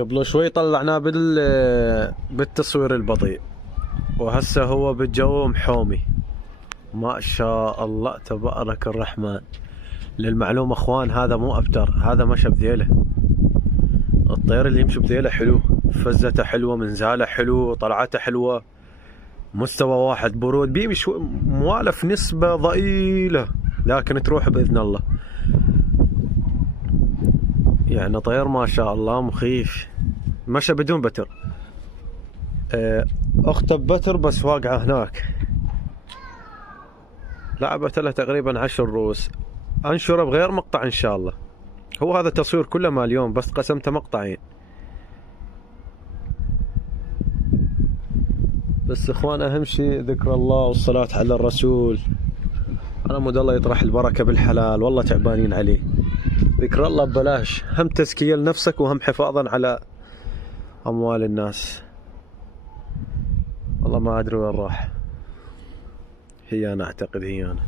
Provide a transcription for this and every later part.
قبل شوي طلعناه بالتصوير البطيء، وهسه هو بالجو محومي ما شاء الله تبارك الرحمن. للمعلومة اخوان هذا مو ابتر، هذا مشى بذيله. الطير اللي يمشي بذيله حلو، فزته حلوة، منزاله حلو، طلعته حلوة، مستوى واحد، برود بيمشي موالف نسبة ضئيلة لكن تروح بإذن الله. يعني طير ما شاء الله مخيف، مشى بدون بتر. اخته ببتر بس واقعة هناك، لعبت له تقريبا 10 رؤوس. انشره بغير مقطع ان شاء الله. هو هذا التصوير كله مال اليوم بس قسمته مقطعين. بس اخوان اهم شيء ذكر الله والصلاة على الرسول، على مود الله يطرح البركة بالحلال. والله تعبانين عليه، ذكر الله ببلاش، هم تزكية لنفسك وهم حفاظا على اموال الناس. والله ما ادري وين راح، هي انا اعتقد هي انا.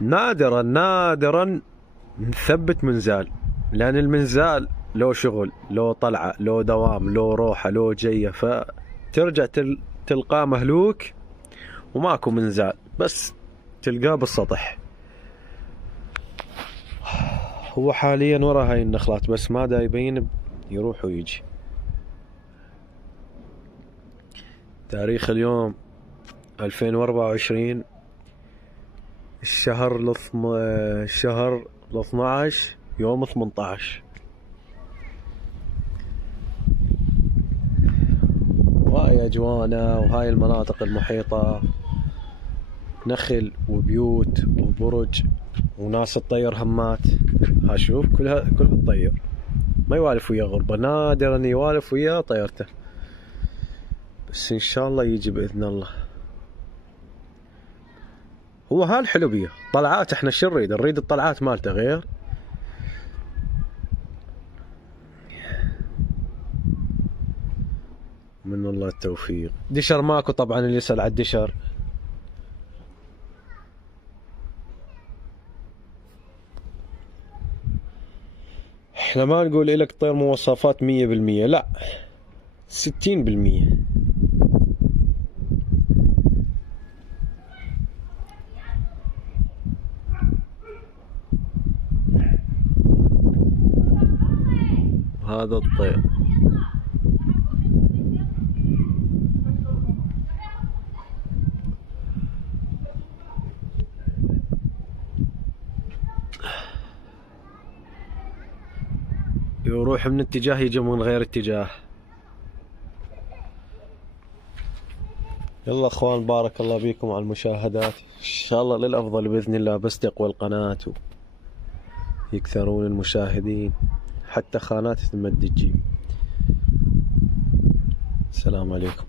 نادرا نادرا نثبت منزال، لان المنزال لو شغل، لو طلعة، لو دوام، لو روحة، لو جية، فترجع تلقاه مهلوك وماكو منزال، بس تلقاه بالسطح. هو حاليا ورا هاي النخلات بس ما دا يبين، يروح ويجي. تاريخ اليوم 2024 الشهر 12 يوم 18. وهاي اجوانا وهاي المناطق المحيطة، نخل وبيوت وبرج وناس تطير همات. ها شوف كلها تطير، ما يوالف ويا غربة، نادرا يوالف ويا طيرته، بس ان شاء الله يجي باذن الله. هو هالحلو بيه طلعات، احنا شو نريد الطلعات مالته غير. من الله التوفيق. دشر ماكو طبعا، اللي يسأل على الدشر احنا ما نقول إلك طير مواصفات 100%، لا 60%. هذا الطير يروح من اتجاه يجي من غير اتجاه. يلا اخوان بارك الله بيكم على المشاهدات، ان شاء الله للافضل باذن الله، بس تقوى القناة ويكثرون المشاهدين حتى خانات تمد تجيب. السلام عليكم.